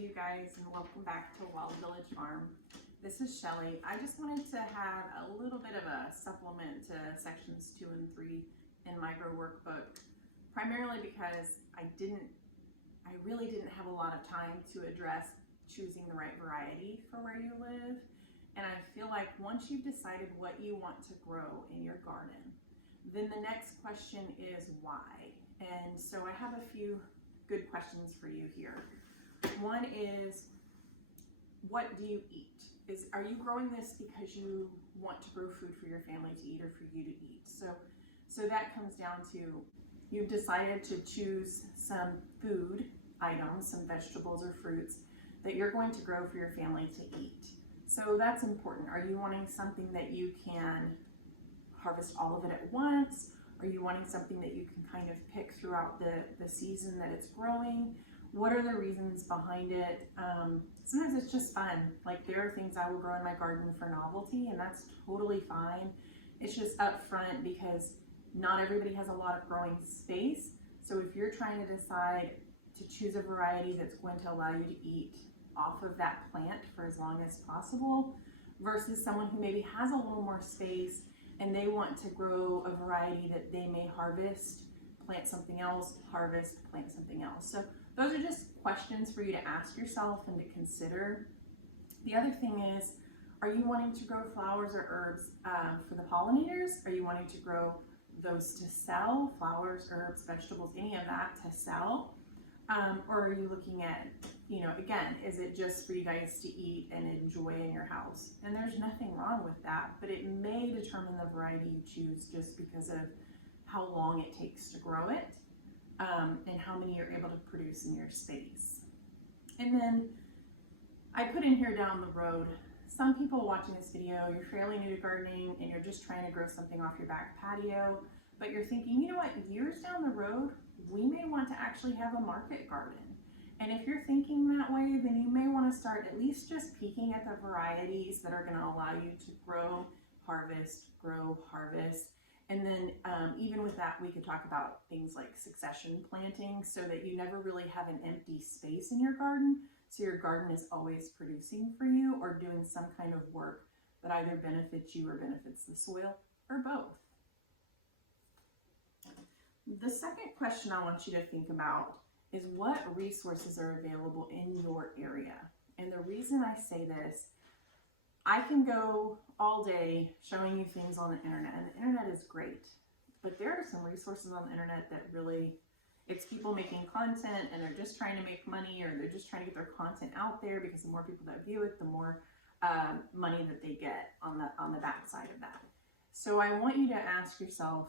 Hey you guys, and welcome back to Wild Village Farm. This is Shelly. I just wanted to have a little bit of a supplement to sections 2 and 3 in My Grow Workbook, primarily because I really didn't have a lot of time to address choosing the right variety for where you live. And I feel like once you've decided what you want to grow in your garden, then the next question is why. And so I have a few good questions for you here. One is, what do you eat? Are you growing this because you want to grow food for your family to eat or for you to eat? So that comes down to, you've decided to choose some food items, some vegetables or fruits that you're going to grow for your family to eat. So that's important. Are you wanting something that you can harvest all of it at once? Are you wanting something that you can kind of pick throughout the season that it's growing? What are the reasons behind it? Sometimes it's just fun. Like, there are things I will grow in my garden for novelty, and that's totally fine. It's just upfront because not everybody has a lot of growing space. So if you're trying to decide to choose a variety that's going to allow you to eat off of that plant for as long as possible, versus someone who maybe has a little more space and they want to grow a variety that they may harvest, plant something else, harvest, plant something else. So those are just questions for you to ask yourself and to consider. The other thing is, are you wanting to grow flowers or herbs for the pollinators? Are you wanting to grow those to sell, flowers, herbs, vegetables, any of that to sell? Or are you looking at, again, is it just for you guys to eat and enjoy in your house? And there's nothing wrong with that, but it may determine the variety you choose just because of how long it takes to grow it, and how many you're able to produce in your space. And then I put in here down the road, some people watching this video, you're fairly new to gardening and you're just trying to grow something off your back patio, but you're thinking, you know what, years down the road, we may want to actually have a market garden. And if you're thinking that way, then you may want to start at least just peeking at the varieties that are going to allow you to grow, harvest, and then even with that, we could talk about things like succession planting so that you never really have an empty space in your garden. So your garden is always producing for you or doing some kind of work that either benefits you or benefits the soil or both. The second question I want you to think about is, what resources are available in your area? And the reason I say this, I can go all day showing you things on the internet, and the internet is great, but there are some resources on the internet that really, it's people making content and they're just trying to make money, or they're just trying to get their content out there because the more people that view it, the more money that they get on the backside of that. So I want you to ask yourself,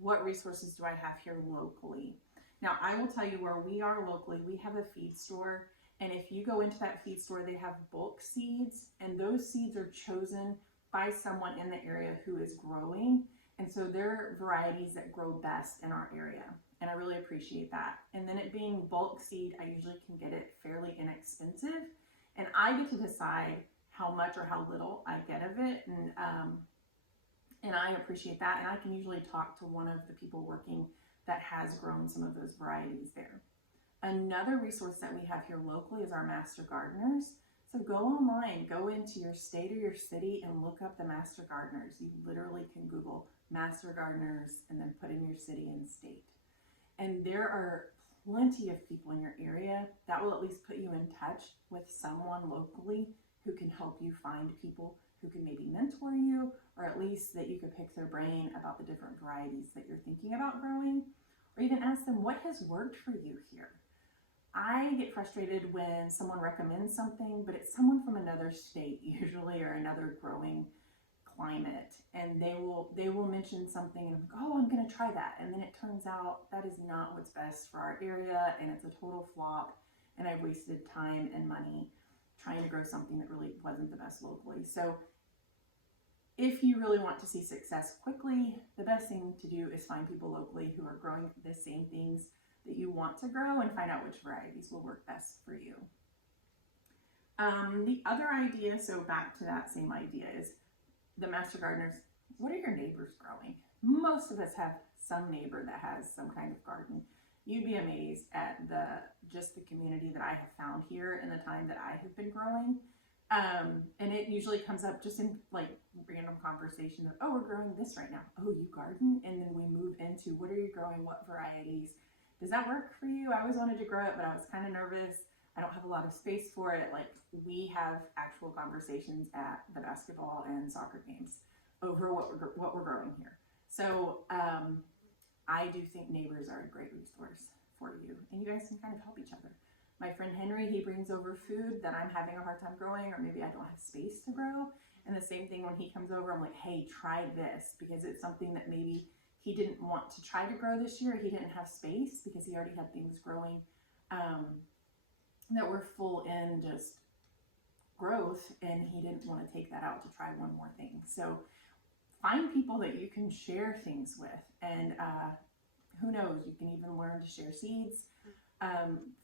what resources do I have here locally? Now, I will tell you where we are locally, we have a feed store. And if you go into that feed store, they have bulk seeds, and those seeds are chosen by someone in the area who is growing. And so they're varieties that grow best in our area. And I really appreciate that. And then it being bulk seed, I usually can get it fairly inexpensive. And I get to decide how much or how little I get of it. And I appreciate that. And I can usually talk to one of the people working that has grown some of those varieties there. Another resource that we have here locally is our master gardeners. So go online, go into your state or your city and look up the master gardeners. You literally can Google master gardeners and then put in your city and state. And there are plenty of people in your area that will at least put you in touch with someone locally who can help you find people who can maybe mentor you, or at least that you could pick their brain about the different varieties that you're thinking about growing, or even ask them what has worked for you here. I get frustrated when someone recommends something, but it's someone from another state usually, or another growing climate, and they will mention something and I'm like, oh, I'm gonna try that, and then it turns out that is not what's best for our area, and it's a total flop, and I wasted time and money trying to grow something that really wasn't the best locally. So if you really want to see success quickly, the best thing to do is find people locally who are growing the same things that you want to grow and find out which varieties will work best for you. The other idea, so back to that same idea, is the master gardeners. What are your neighbors growing? Most of us have some neighbor that has some kind of garden. you'd be amazed at just the community that I have found here in the time that I have been growing. And it usually comes up just in like random conversation of, oh, we're growing this right now. Oh, you garden? And then we move into, what are you growing? What varieties? Does that work for you? I always wanted to grow it, but I was kind of nervous. I don't have a lot of space for it. Like, we have actual conversations at the basketball and soccer games over what we're growing here. So I do think neighbors are a great resource for you, and you guys can kind of help each other. My friend Henry, he brings over food that I'm having a hard time growing, or maybe I don't have space to grow. And the same thing when he comes over, I'm like, hey, try this, because it's something that maybe he didn't want to try to grow this year. He didn't have space because he already had things growing that were full in just growth, and he didn't want to take that out to try one more thing. So find people that you can share things with, and who knows, you can even learn to share seeds.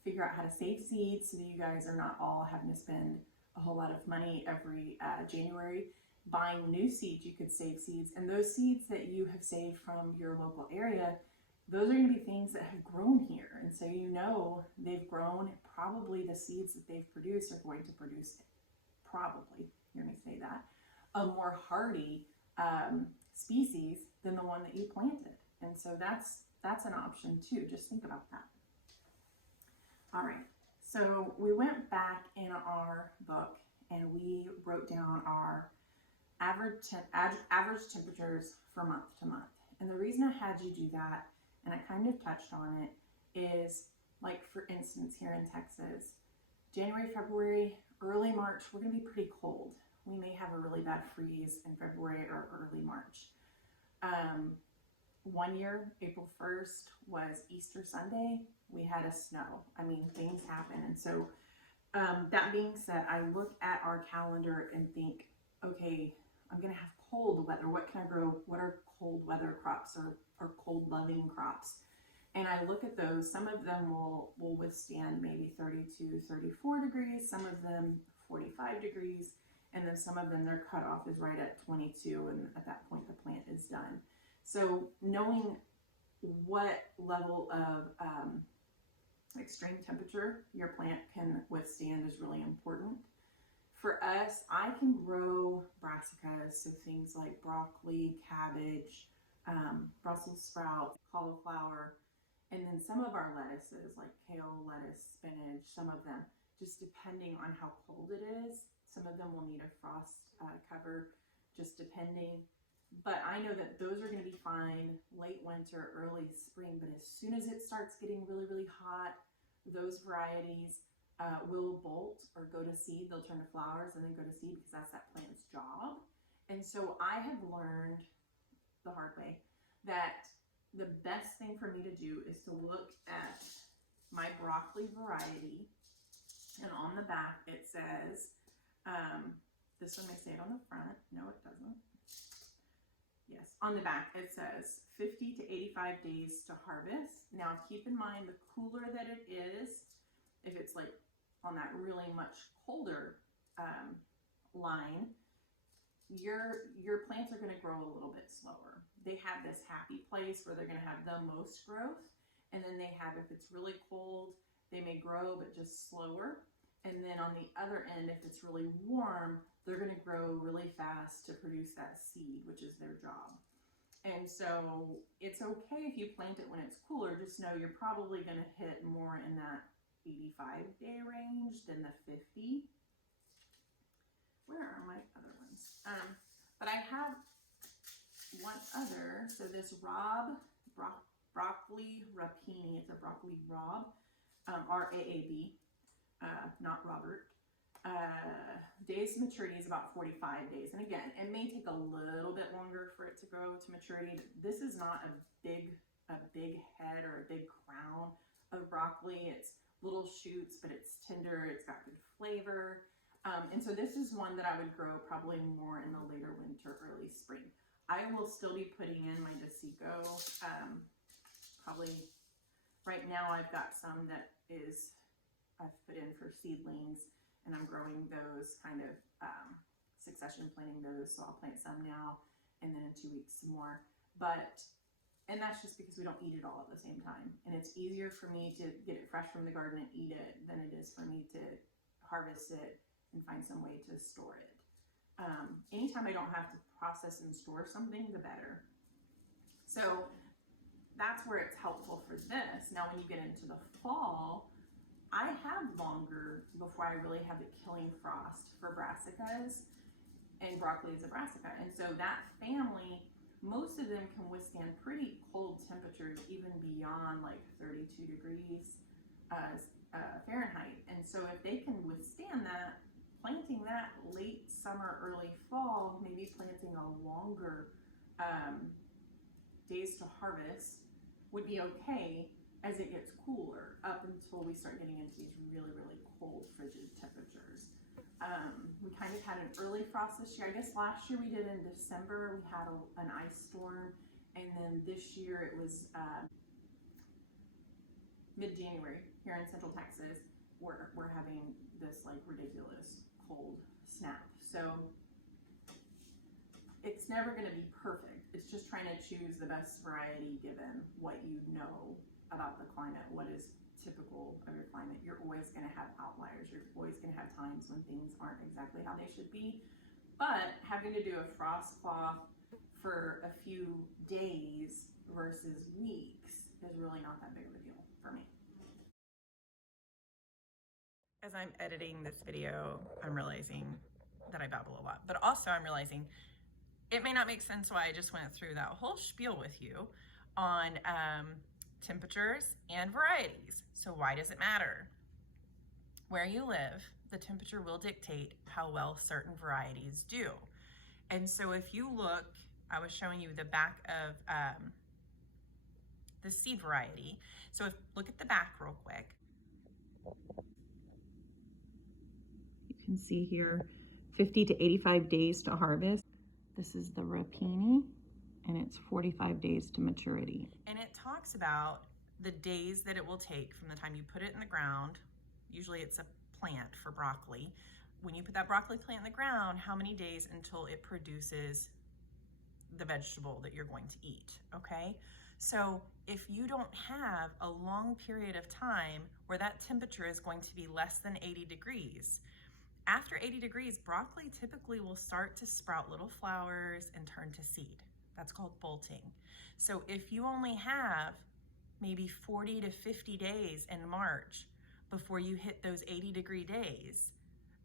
Figure out how to save seeds so that you guys are not all having to spend a whole lot of money every January buying new seeds. You could save seeds, and those seeds that you have saved from your local area, those are going to be things that have grown here, and so you know they've grown. Probably the seeds that they've produced are going to produce, probably, hear me say that, a more hardy species than the one that you planted. And so that's an option too. Just think about that. All right, so we went back in our book and we wrote down our average temperatures for month to month. And the reason I had you do that, and I kind of touched on it, is like, for instance, here in Texas, January, February, early March, we're gonna be pretty cold. We may have a really bad freeze in February or early March. One year, April 1st was Easter Sunday. We had a snow. I mean, things happen. And so that being said, I look at our calendar and think, okay, I'm going to have cold weather. What can I grow? What are cold weather crops or cold loving crops? And I look at those. Some of them will withstand maybe 32, 34 degrees. Some of them 45 degrees. And then some of them, their cutoff is right at 22. And at that point, the plant is done. So knowing what level of extreme temperature your plant can withstand is really important. For us, I can grow brassicas, so things like broccoli, cabbage, Brussels sprouts, cauliflower, and then some of our lettuces like kale, lettuce, spinach, some of them, just depending on how cold it is. Some of them will need a frost cover, just depending. But I know that those are going to be fine late winter, early spring. But as soon as it starts getting really, really hot, those varieties will bolt or go to seed. They'll turn to flowers and then go to seed, because that's that plant's job. And so I have learned the hard way that the best thing for me to do is to look at my broccoli variety. And on the back it says, this one may say it on the front. No, it doesn't. Yes, on the back it says 50 to 85 days to harvest. Now keep in mind, the cooler that it is, if it's like on that really much colder line, your plants are going to grow a little bit slower. They have this happy place where they're going to have the most growth, and then they have, if it's really cold, they may grow but just slower. And then on the other end, if it's really warm, they're going to grow really fast to produce that seed, which is their job. And so it's okay if you plant it when it's cooler. Just know you're probably going to hit more in that 85-day range than the 50. Where are my other ones? But I have one other. So this broccoli rapini, it's a broccoli raab, R-A-A-B. Not Robert. Days to maturity is about 45 days. And again, it may take a little bit longer for it to grow to maturity. This is not a big head or a big crown of broccoli. It's little shoots, but it's tender. It's got good flavor. And so this is one that I would grow probably more in the later winter, early spring. I will still be putting in my Desico. Probably right now I've got some that I've put in for seedlings, and I'm growing those, kind of succession planting those. So I'll plant some now, and then in 2 weeks some more. But And that's just because we don't eat it all at the same time. And it's easier for me to get it fresh from the garden and eat it than it is for me to harvest it and find some way to store it. Anytime I don't have to process and store something, the better. So that's where it's helpful for this. Now, when you get into the fall, I have longer before I really have the killing frost for brassicas, and broccoli is a brassica. And so that family, most of them can withstand pretty cold temperatures, even beyond like 32 degrees Fahrenheit. And so if they can withstand that, planting that late summer, early fall, maybe planting a longer days to harvest would be okay as it gets cooler up until we start getting into these really, really cold, frigid temperatures. We kind of had an early frost this year. I guess last year we did in December, we had an ice storm, and then this year it was mid-January here in Central Texas. We're having this like ridiculous cold snap. So it's never going to be perfect. It's just trying to choose the best variety given what you know about the climate, what is typical of your climate. You're always going to have outliers. You're always going to have times when things aren't exactly how they should be. But having to do a frost cloth for a few days versus weeks is really not that big of a deal for me. As I'm editing this video, I'm realizing that I babble a lot, but also I'm realizing it may not make sense why I just went through that whole spiel with you on temperatures and varieties. So why does it matter? Where you live, the temperature will dictate how well certain varieties do. And so if you look, I was showing you the back of the seed variety. So look at the back real quick. You can see here 50 to 85 days to harvest. This is the rapini, and it's 45 days to maturity. And it talks about the days that it will take from the time you put it in the ground. Usually it's a plant for broccoli. When you put that broccoli plant in the ground, how many days until it produces the vegetable that you're going to eat, okay? So if you don't have a long period of time where that temperature is going to be less than 80 degrees, after 80 degrees, broccoli typically will start to sprout little flowers and turn to seed. That's called bolting. So if you only have maybe 40 to 50 days in March before you hit those 80-degree days,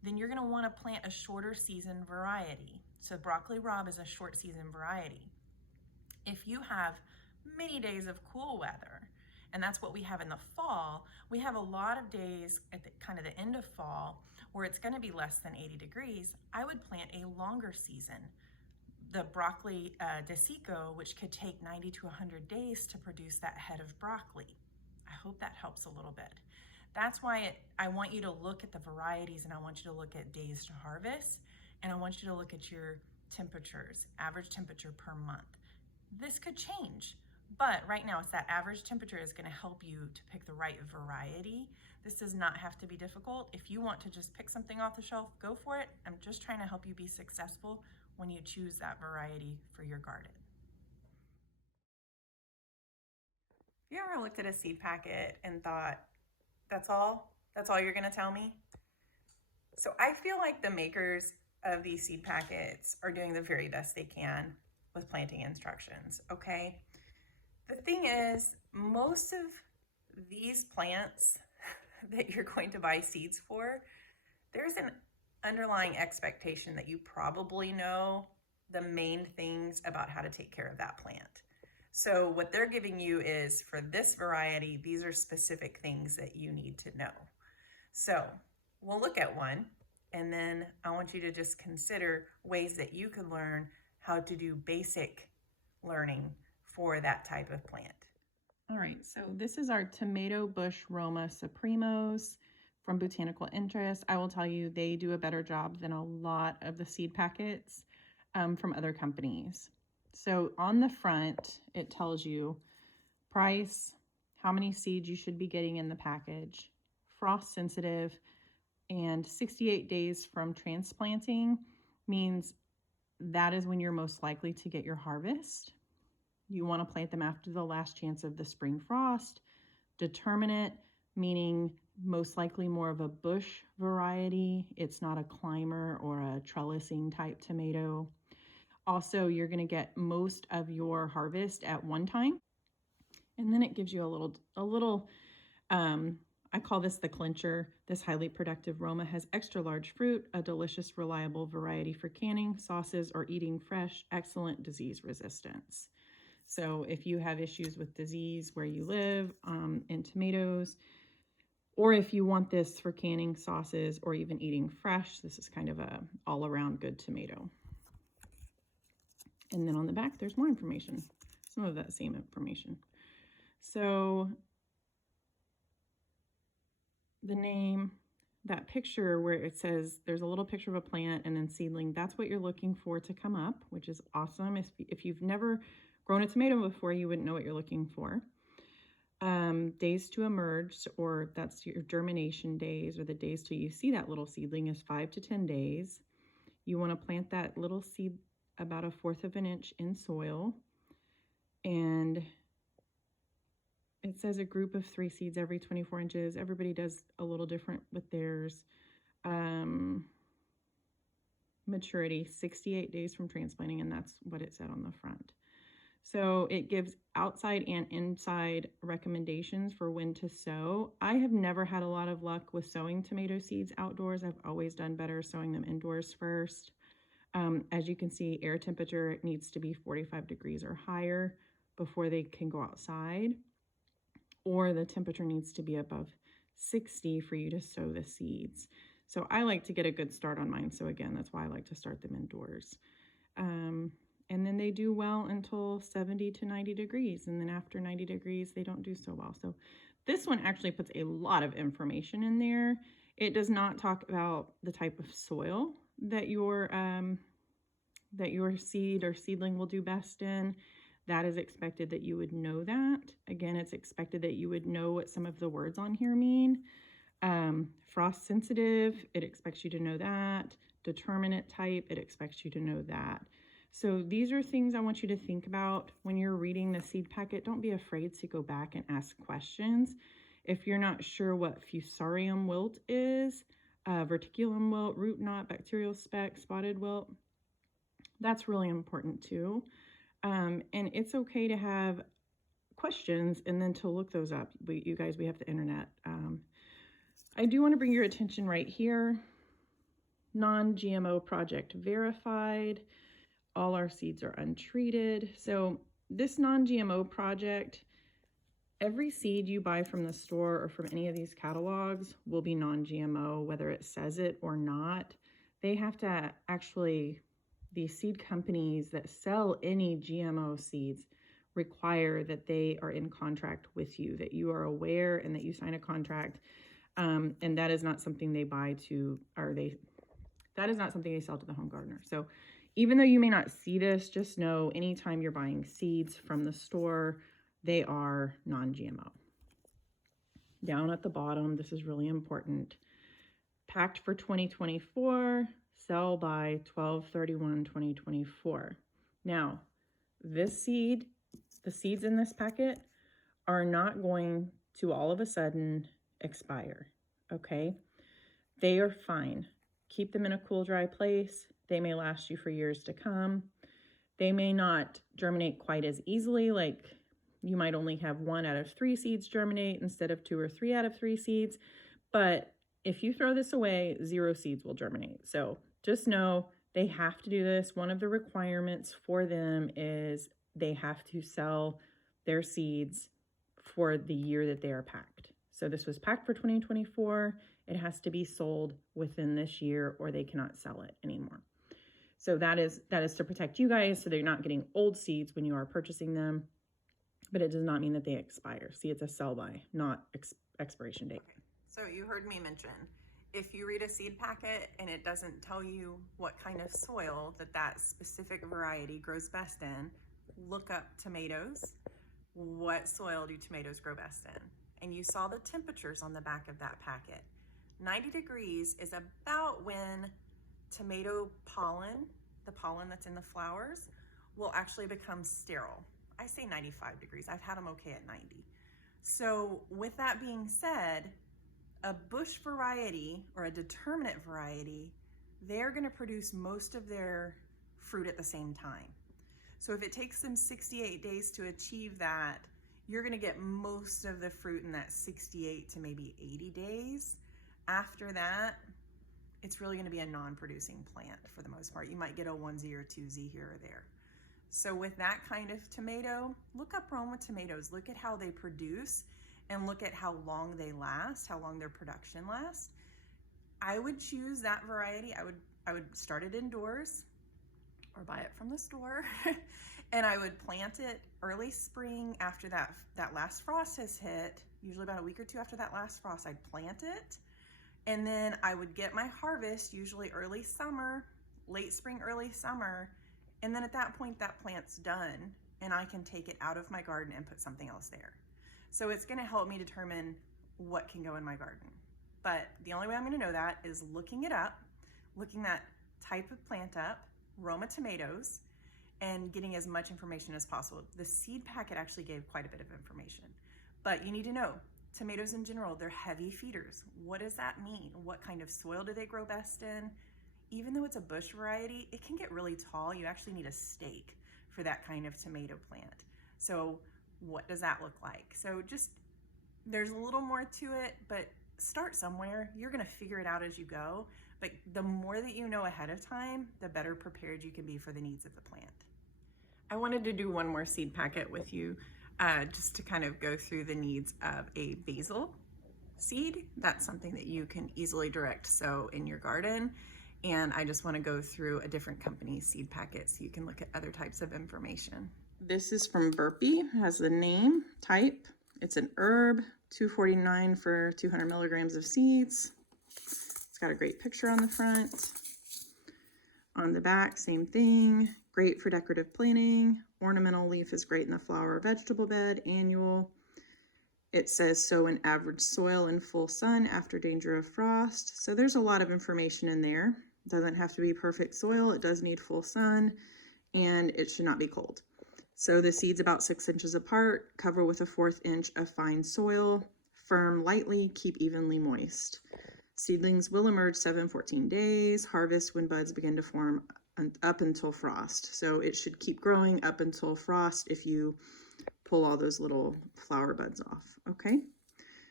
then you're gonna wanna plant a shorter season variety. So broccoli rabe is a short season variety. If you have many days of cool weather, and that's what we have in the fall, we have a lot of days at the kind of the end of fall where it's gonna be less than 80 degrees, I would plant a longer season. The broccoli desico, which could take 90 to 100 days to produce that head of broccoli. I hope that helps a little bit. That's why I want you to look at the varieties, and I want you to look at days to harvest, and I want you to look at your temperatures, average temperature per month. This could change, but right now it's that average temperature is gonna help you to pick the right variety. This does not have to be difficult. If you want to just pick something off the shelf, go for it. I'm just trying to help you be successful when you choose that variety for your garden. Have you ever looked at a seed packet and thought, that's all you're gonna tell me? So I feel like the makers of these seed packets are doing the very best they can with planting instructions, okay? The thing is, most of these plants that you're going to buy seeds for, there's an underlying expectation that you probably know the main things about how to take care of that plant. So what they're giving you is, for this variety, these are specific things that you need to know. So we'll look at one, and then I want you to just consider ways that you can learn how to do basic learning for that type of plant. All right, so this is our tomato bush Roma Supremos from Botanical Interest. I will tell you, they do a better job than a lot of the seed packets from other companies. So on the front, it tells you price, how many seeds you should be getting in the package, frost sensitive, and 68 days from transplanting means that is when you're most likely to get your harvest. You want to plant them after the last chance of the spring frost. Determinate, meaning most likely more of a bush variety. It's not a climber or a trellising type tomato. Also, you're going to get most of your harvest at one time. And then it gives you a little I call this the clincher. This highly productive Roma has extra large fruit, a delicious, reliable variety for canning, sauces, or eating fresh, excellent disease resistance. So if you have issues with disease where you live in tomatoes, or if you want this for canning, sauces, or even eating fresh, this is kind of a all-around good tomato. And then on the back, there's more information, some of that same information. So the name, that picture where it says there's a little picture of a plant and then seedling, that's what you're looking for to come up, which is awesome. If you've never grown a tomato before, you wouldn't know what you're looking for. Days to emerge, or that's your germination days, or the days till you see that little seedling, is 5 to 10 days. You want to plant that little seed about 1/4 of an inch in soil, and it says a group of 3 seeds every 24 inches. Everybody does a little different with theirs. Maturity 68 days from transplanting, and that's what it said on the front. So it gives outside and inside recommendations for when to sow. I have never had a lot of luck with sowing tomato seeds outdoors. I've always done better sowing them indoors first. As you can see, air temperature needs to be 45 degrees or higher before they can go outside, or the temperature needs to be above 60 for you to sow the seeds. So I like to get a good start on mine. So again, that's why I like to start them indoors. And then they do well until 70 to 90 degrees. And then after 90 degrees, they don't do so well. So this one actually puts a lot of information in there. It does not talk about the type of soil that your seed or seedling will do best in. That is expected that you would know that. Again, it's expected that you would know what some of the words on here mean. Frost sensitive, it expects you to know that. Determinate type, it expects you to know that. So these are things I want you to think about when you're reading the seed packet. Don't be afraid to go back and ask questions. If you're not sure what fusarium wilt is, verticulum wilt, root knot, bacterial speck, spotted wilt, that's really important too. And it's okay to have questions and then to look those up. You guys, we have the internet. I do want to bring your attention right here. Non-GMO project verified. All our seeds are untreated. So this non-GMO project, every seed you buy from the store or from any of these catalogs will be non-GMO, whether it says it or not. They have to actually, these seed companies that sell any GMO seeds require that they are in contract with you, that you are aware and that you sign a contract. And that is not something they buy to, that is not something they sell to the home gardener. So even though you may not see this, just know anytime you're buying seeds from the store, they are non-GMO. Down at the bottom, this is really important. Packed for 2024, sell by 12/31/2024. Now, this seed, the seeds in this packet are not going to all of a sudden expire, okay? They are fine. Keep them in a cool, dry place. They may last you for years to come. They may not germinate quite as easily, like you might only have 1 out of 3 seeds germinate instead of 2 or 3 out of 3 seeds. But if you throw this away, 0 seeds will germinate. So just know they have to do this. One of the requirements for them is they have to sell their seeds for the year that they are packed. So this was packed for 2024. It has to be sold within this year or they cannot sell it anymore. So that is to protect you guys so they're not getting old seeds when you are purchasing them, but it does not mean that they expire. See, it's a sell by, not expiration date. Okay. So you heard me mention, if you read a seed packet and it doesn't tell you what kind of soil that specific variety grows best in, look up tomatoes. What soil do tomatoes grow best in? And you saw the temperatures on the back of that packet. 90 degrees is about when tomato pollen, the pollen that's in the flowers, will actually become sterile. I say 95 degrees. I've had them okay at 90. So with that being said, a bush variety or a determinate variety, they're going to produce most of their fruit at the same time. So if it takes them 68 days to achieve that, you're going to get most of the fruit in that 68 to maybe 80 days. After that, it's really going to be a non-producing plant for the most part. You might get a 1Z or 2Z here or there. So with that kind of tomato, look up Roma tomatoes. Look at how they produce and look at how long they last, how long their production lasts. I would choose that variety. I would start it indoors or buy it from the store and I would plant it early spring after that last frost has hit. Usually about a week or two after that last frost, I'd plant it. And then I would get my harvest, usually early summer, late spring, early summer. And then at that point, that plant's done and I can take it out of my garden and put something else there. So it's gonna help me determine what can go in my garden. But the only way I'm gonna know that is looking it up, looking that type of plant up, Roma tomatoes, and getting as much information as possible. The seed packet actually gave quite a bit of information, but you need to know tomatoes in general, they're heavy feeders. What does that mean? What kind of soil do they grow best in? Even though it's a bush variety, it can get really tall. You actually need a stake for that kind of tomato plant. So what does that look like? So just, there's a little more to it, but start somewhere. You're gonna figure it out as you go. But the more that you know ahead of time, the better prepared you can be for the needs of the plant. I wanted to do one more seed packet with you just to kind of go through the needs of a basil seed. That's something that you can easily direct sow in your garden. And I just want to go through a different company's seed packet so you can look at other types of information. This is from Burpee, it has the name, type. It's an herb, $2.49 for 200 milligrams of seeds. It's got a great picture on the front. On the back, same thing. Great for decorative planting. Ornamental leaf is great in the flower or vegetable bed. Annual. It says sow in average soil in full sun after danger of frost. So there's a lot of information in there. It doesn't have to be perfect soil. It does need full sun and it should not be cold. So the seeds about 6 inches apart, cover with a 1/4 inch of fine soil, firm lightly, keep evenly moist. Seedlings will emerge 7-14 days, harvest when buds begin to form up until frost. So it should keep growing up until frost if you pull all those little flower buds off, okay?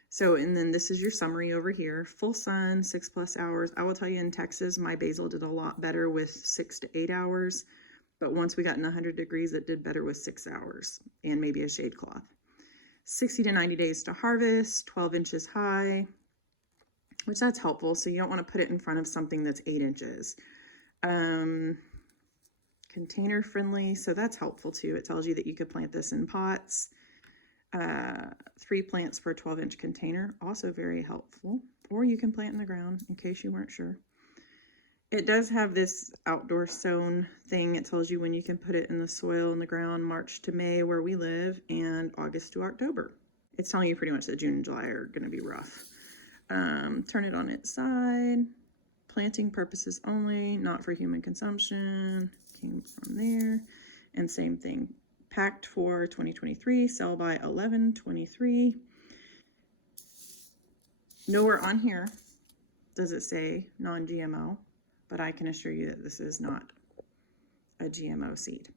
So, and then this is your summary over here. Full sun, 6+ hours. I will tell you in Texas, my basil did a lot better with 6 to 8 hours. But once we got in 100 degrees, it did better with 6 hours and maybe a shade cloth. 60 to 90 days to harvest, 12 inches high, which that's helpful. So you don't want to put it in front of something that's 8 inches. Container friendly, so that's helpful too. It tells you that you could plant this in pots. 3 plants per 12-inch container, also very helpful. Or you can plant in the ground in case you weren't sure. It does have this outdoor sown thing. It tells you when you can put it in the soil in the ground, March to May where we live, and August to October. It's telling you pretty much that June and July are going to be rough. Turn it on its side. Planting purposes only, not for human consumption. Came from there. And same thing. Packed for 2023, sell by 11/23. Nowhere on here does it say non-GMO, but I can assure you that this is not a GMO seed.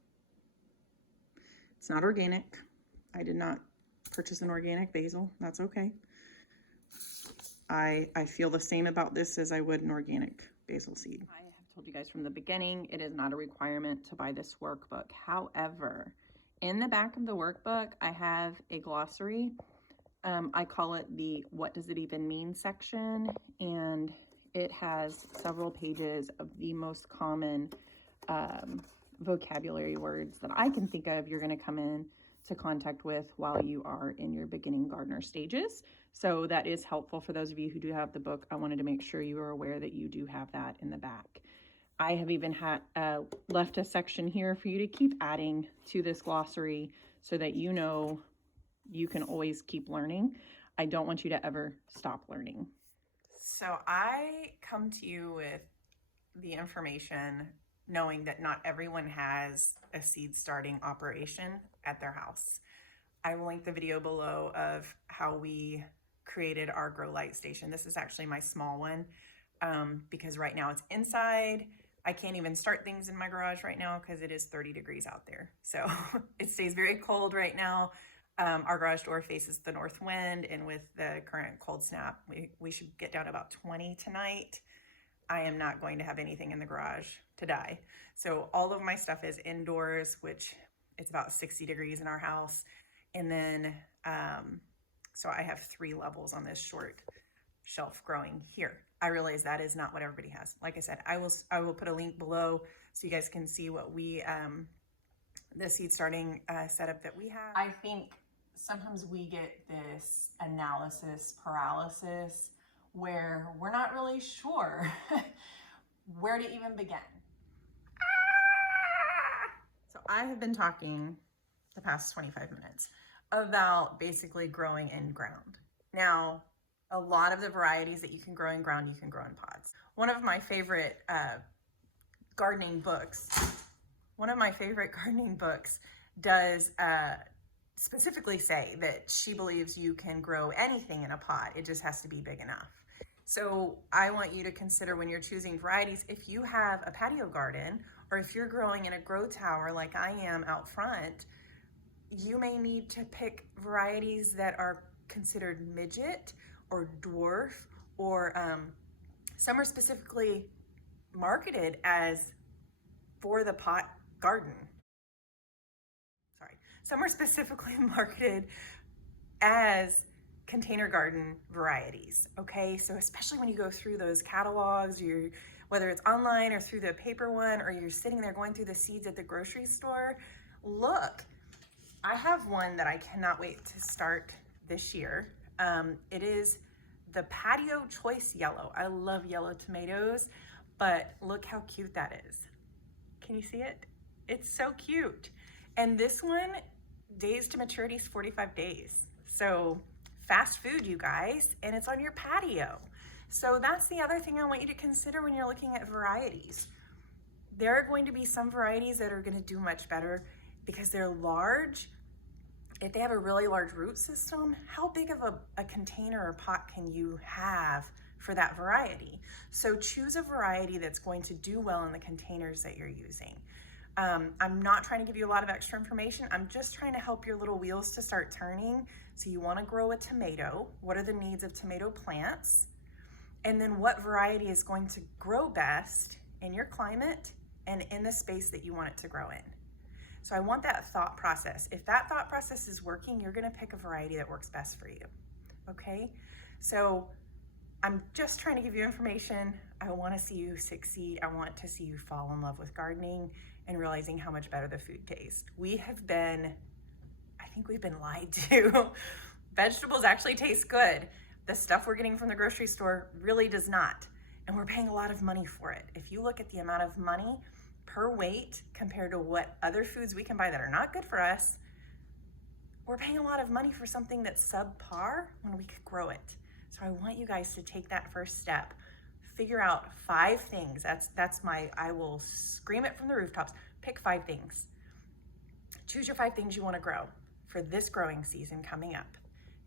It's not organic. I did not purchase an organic basil. That's okay. I feel the same about this as I would an organic basil seed. I have told you guys from the beginning, it is not a requirement to buy this workbook. However, in the back of the workbook, I have a glossary. I call it the what does it even mean section, and it has several pages of the most common vocabulary words that I can think of you're going to come in to contact with while you are in your beginning gardener stages. So that is helpful for those of you who do have the book. I wanted to make sure you are aware that you do have that in the back. I have even had left a section here for you to keep adding to this glossary so that you know you can always keep learning. I don't want you to ever stop learning. So I come to you with the information knowing that not everyone has a seed starting operation at their house. I will link the video below of how we created our grow light station. This is actually my small one because right now it's inside. I can't even start things in my garage right now because it is 30 degrees out there. So it stays very cold right now. Our garage door faces the north wind, and with the current cold snap, we should get down to about 20 tonight. I am not going to have anything in the garage to die. So all of my stuff is indoors, which it's about 60 degrees in our house. And then, so I have 3 levels on this short shelf growing here. I realize that is not what everybody has. Like I said, I will put a link below so you guys can see what we, the seed starting setup that we have. I think sometimes we get this analysis paralysis where we're not really sure where to even begin. So I have been talking the past 25 minutes about basically growing in ground. Now, a lot of the varieties that you can grow in ground, you can grow in pots. One of my favorite gardening books does specifically say that she believes you can grow anything in a pot. It just has to be big enough. So I want you to consider when you're choosing varieties, if you have a patio garden or if you're growing in a grow tower like I am out front, you may need to pick varieties that are considered midget or dwarf, or some are specifically marketed as for the pot garden. Some are specifically marketed as container garden varieties, okay? So especially when you go through those catalogs, whether it's online or through the paper one, or you're sitting there going through the seeds at the grocery store, look, I have one that I cannot wait to start this year. It is the Patio Choice Yellow. I love yellow tomatoes, but look how cute that is. Can you see it? It's so cute. And this one, days to maturity is 45 days. So fast food, you guys, and it's on your patio. So that's the other thing I want you to consider when you're looking at varieties. There are going to be some varieties that are going to do much better because they're large. If they have a really large root system, how big of a container or pot can you have for that variety? So choose a variety that's going to do well in the containers that you're using. I'm not trying to give you a lot of extra information. I'm just trying to help your little wheels to start turning. So you want to grow a tomato. What are the needs of tomato plants? And then what variety is going to grow best in your climate and in the space that you want it to grow in. So I want that thought process. If that thought process is working, you're going to pick a variety that works best for you. Okay? So I'm just trying to give you information. I want to see you succeed. I want to see you fall in love with gardening and realizing how much better the food tastes. I think we've been lied to. Vegetables actually taste good. The stuff we're getting from the grocery store really does not. And we're paying a lot of money for it. If you look at the amount of money per weight compared to what other foods we can buy that are not good for us, we're paying a lot of money for something that's subpar when we could grow it. So I want you guys to take that first step. Figure out 5 things. I will scream it from the rooftops. Pick 5 things. Choose your 5 things you want to grow for this growing season coming up.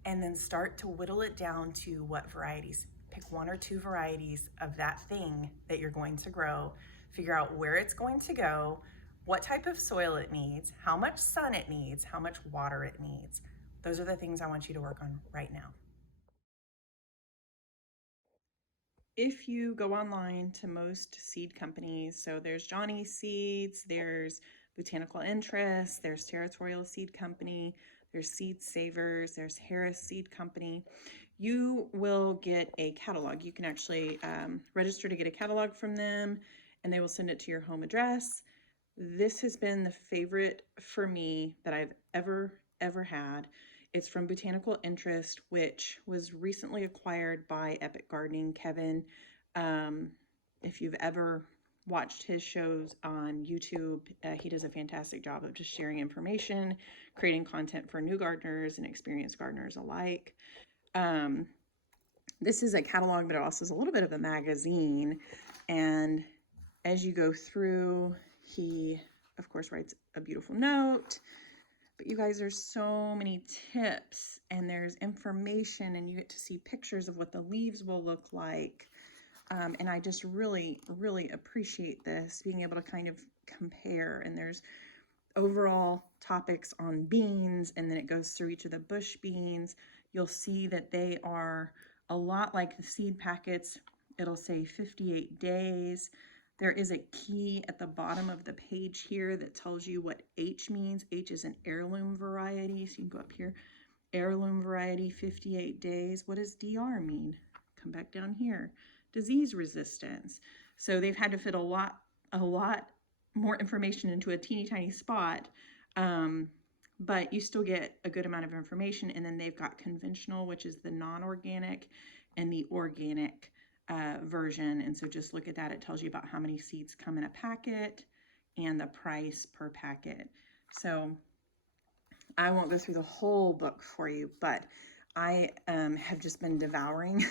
And then start to whittle it down to what varieties. Pick 1 or 2 varieties of that thing that you're going to grow. Figure out where it's going to go, what type of soil it needs, how much sun it needs, how much water it needs. Those are the things I want you to work on right now. If you go online to most seed companies, so there's Johnny Seeds, there's Botanical Interest, there's Territorial Seed Company, there's Seed Savers, there's Harris Seed Company, you will get a catalog. You can actually register to get a catalog from them, and they will send it to your home address. This has been the favorite for me that I've ever had. It's from Botanical Interest, which was recently acquired by Epic Gardening, Kevin. If you've ever watched his shows on YouTube, he does a fantastic job of just sharing information, creating content for new gardeners and experienced gardeners alike. This is a catalog, but it also is a little bit of a magazine, and as you go through, he, of course, writes a beautiful note. But you guys, there's so many tips and there's information, and you get to see pictures of what the leaves will look like. And I just really, really appreciate this, being able to kind of compare. And there's overall topics on beans, and then it goes through each of the bush beans. You'll see that they are a lot like the seed packets. It'll say 58 days. There is a key at the bottom of the page here that tells you what H means. H is an heirloom variety, so you can go up here. Heirloom variety, 58 days. What does DR mean? Come back down here. Disease resistance. So they've had to fit a lot more information into a teeny tiny spot, but you still get a good amount of information. And then they've got conventional, which is the non-organic, and the organic version. And so just look at that. It tells you about how many seeds come in a packet and the price per packet. So I won't go through the whole book for you, but I have just been devouring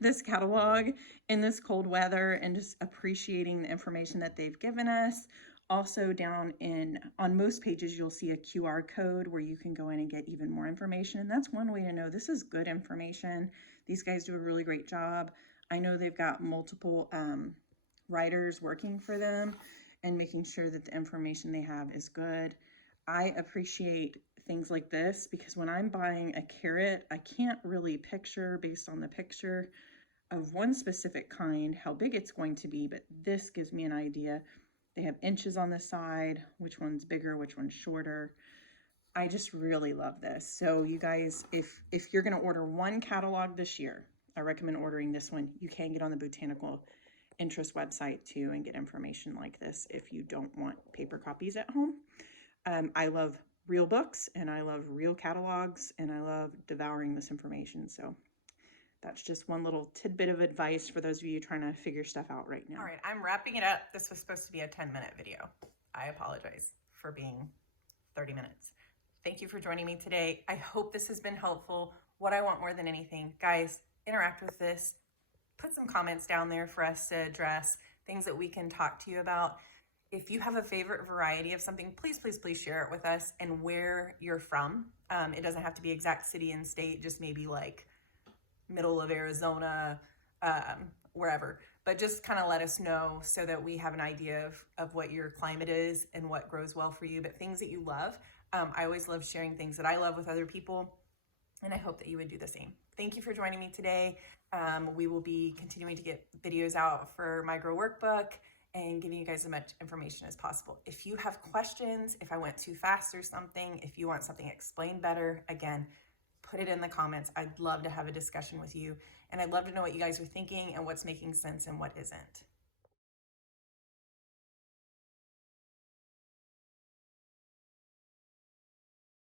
this catalog in this cold weather and just appreciating the information that they've given us. Also on most pages, you'll see a QR code where you can go in and get even more information. And that's one way to know this is good information. These guys do a really great job. I know they've got multiple writers working for them and making sure that the information they have is good. I appreciate things like this because when I'm buying a carrot, I can't really picture based on the picture of one specific kind how big it's going to be, but this gives me an idea. They have inches on the side, which one's bigger, which one's shorter. I just really love this. So you guys, if you're going to order one catalog this year, I recommend ordering this one. You can get on the Botanical Interest website too and get information like this if you don't want paper copies at home. I love real books and I love real catalogs and I love devouring this information. So that's just one little tidbit of advice for those of you trying to figure stuff out right now. All right, I'm wrapping it up. This was supposed to be a 10-minute video. I apologize for being 30 minutes. Thank you for joining me today. I hope this has been helpful. What I want more than anything, guys, interact with this. Put some comments down there for us to address, things that we can talk to you about. If you have a favorite variety of something, please, please, please share it with us and where you're from. It doesn't have to be exact city and state, just maybe like middle of Arizona, wherever. But just kind of let us know so that we have an idea of what your climate is and what grows well for you, but things that you love. I always love sharing things that I love with other people, and I hope that you would do the same. Thank you for joining me today. We will be continuing to get videos out for My Grow Workbook and giving you guys as much information as possible. If you have questions, if I went too fast or something, if you want something explained better, again, put it in the comments. I'd love to have a discussion with you, and I'd love to know what you guys are thinking and what's making sense and what isn't.